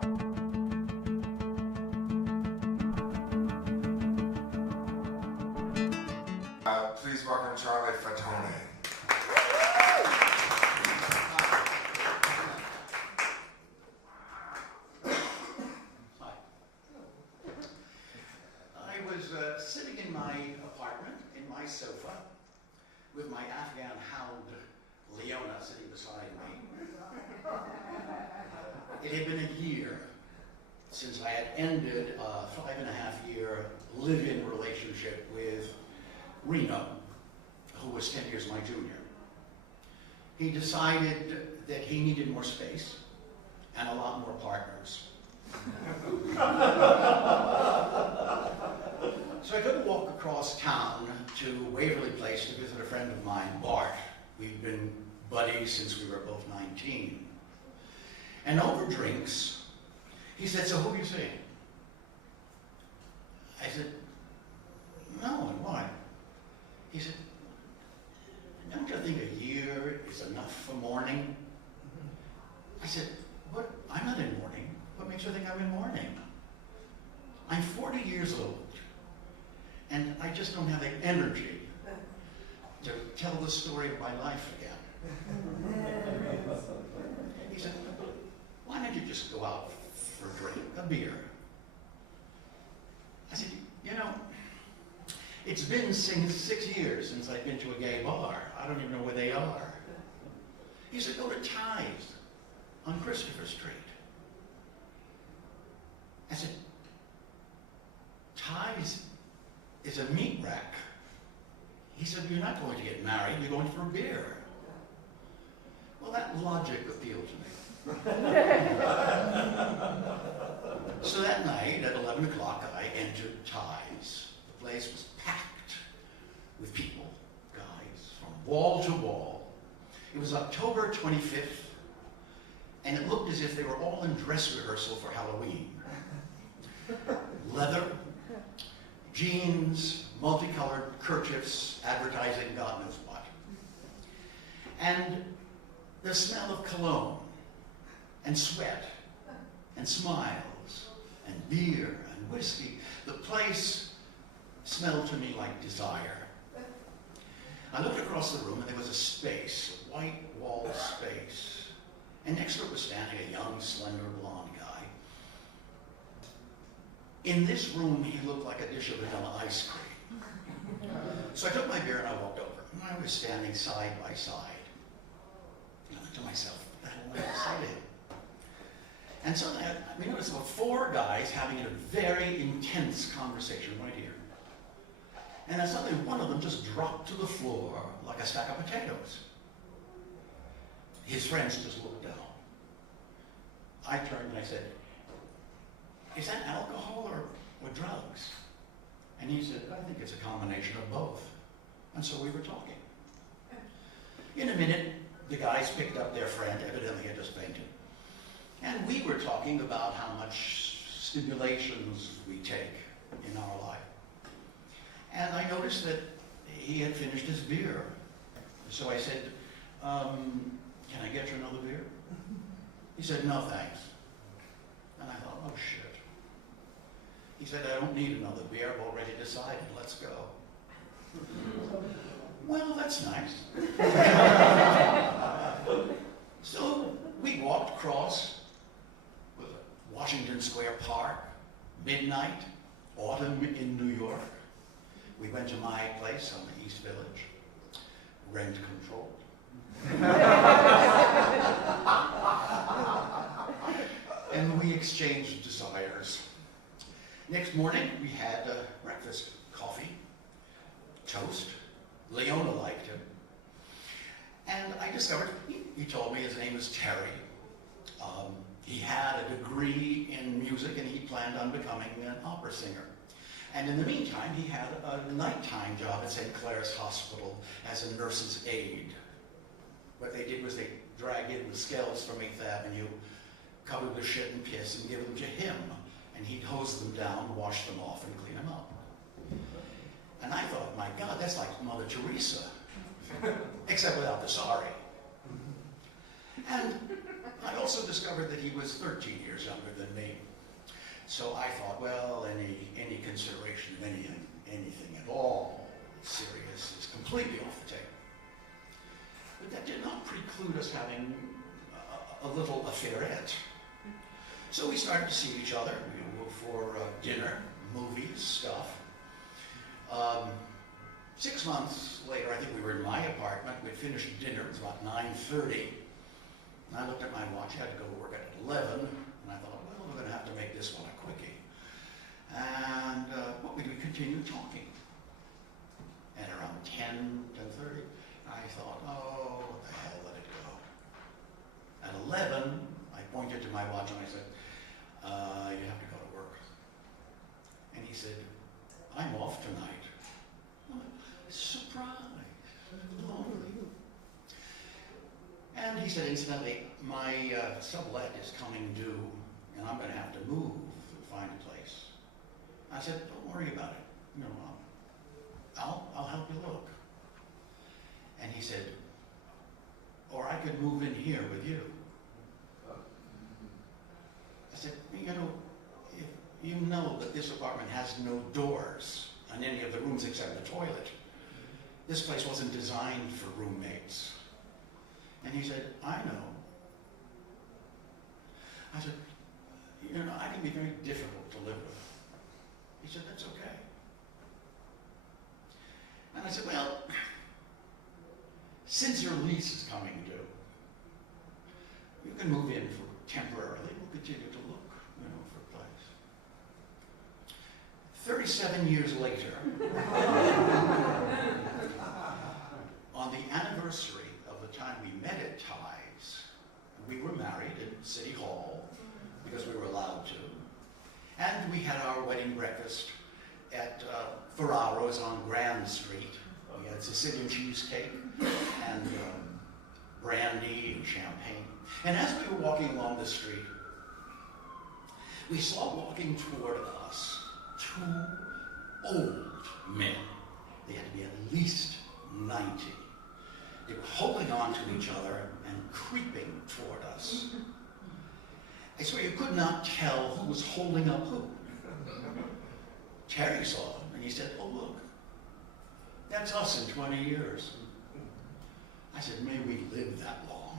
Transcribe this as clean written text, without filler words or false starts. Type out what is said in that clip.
Please welcome Charles Fattone. Hi. I was sitting in my apartment, in my sofa, with my Afghan hound, Leona, sitting beside me. It had been a year since I had ended a 5.5-year live-in relationship with Reno, who was 10 years my junior. He decided that he needed more space and a lot more partners. So I took a walk across town to Waverly Place to visit a friend of mine, Bart. We'd been buddies since we were both 19. And over drinks, he said, "So who are you seeing?" I said, "No, and why?" He said, "Don't you think a year is enough for mourning?" I said, "What? I'm not in mourning. What makes you think I'm in mourning? I'm 40 years old, and I just don't have the energy to tell the story of my life again." He said, "Why don't you just go out for a drink, a beer?" I said, "You know, it's been 6 years since I've been to a gay bar. I don't even know where they are." He said, "Go to Ty's on Christopher Street." I said, "Ty's is a meat rack." He said, "You're not going to get married, you're going for a beer." Well, that logic appealed to me. So that night at 11 o'clock, I entered Ty's. The place was packed with people, guys, from wall to wall. It was October 25th, and it looked as if they were all in dress rehearsal for Halloween. Leather, jeans, multicolored kerchiefs, advertising God knows what. And the smell of cologne, and sweat, and smiles, and beer, and whiskey. The place smelled to me like desire. I looked across the room and there was a space, a white-walled space. And next to it was standing a young, slender, blonde guy. In this room, he looked like a dish of vanilla ice cream. So I took my beer and I walked over. And I was standing side by side. And I thought to myself, what the hell am I deciding? And so we noticed about 4 guys having a very intense conversation right here. And then suddenly one of them just dropped to the floor like a stack of potatoes. His friends just looked down. I turned and I said, "Is that alcohol or drugs?" And he said, "I think it's a combination of both." And so we were talking. In a minute, the guys picked up their friend, evidently had just fainted. And we were talking about how much stimulations we take in our life. And I noticed that he had finished his beer. So I said, "Can I get you another beer?" He said, "No, thanks." And I thought, oh shit. He said, "I don't need another beer, I've already decided, let's go." Well, that's nice. So we walked across Washington Square Park, midnight, autumn in New York. We went to my place on the East Village, rent controlled. And we exchanged desires. Next morning, we had breakfast, coffee, toast. Leona liked him. And I discovered, he told me his name was Terry. He had a degree in music and he planned on becoming an opera singer. And in the meantime, he had a nighttime job at St. Clair's Hospital as a nurse's aide. What they did was they dragged in the scales from 8th Avenue, covered the shit and piss, and give them to him. And he'd hose them down, wash them off, and clean them up. And I thought, my God, that's like Mother Teresa, except without the sorry. And I also discovered that he was 13 years younger than me. So I thought, well, any consideration of anything at all serious is completely off the table. But that did not preclude us having a little affairette. So we started to see each other, for dinner, movies, stuff. 6 months later, I think we were in my apartment. We'd finished dinner. It was about 9:30. And I looked at my watch. I had to go to work at 11. And I thought, well, we're going to have to make this one a quickie. And we continued talking. And around 10:30, I thought, oh, what the hell, let it go. At 11, I pointed to my watch and I said, you have to go to work. And he said, I'm off tonight. Surprise. Lovely. And he said, incidentally, my sublet is coming due, and I'm going to have to move to find a place. I said, don't worry about it. You know, I'll help you look. And he said, or I could move in here with you. I said, you know, if you know that this apartment has no doors in any of the rooms except the toilet. This place wasn't designed for roommates. And he said, I know. I said, you know, I can be very difficult to live with. He said, that's okay. And I said, well, since your lease is coming due, you can move in for temporarily. We'll continue to look, you know, for a place. 37 years later, on the anniversary of the time we met at Ties, we were married in City Hall because we were allowed to, and we had our wedding breakfast at Ferraro's on Grand Street. We had Sicilian cheesecake and brandy and champagne. And as we were walking along the street, we saw walking toward us 2 old men. They had to be at least 90. They were holding on to each other and creeping toward us. I swear you could not tell who was holding up who. Terry saw them and he said, oh look, that's us in 20 years. I said, may we live that long.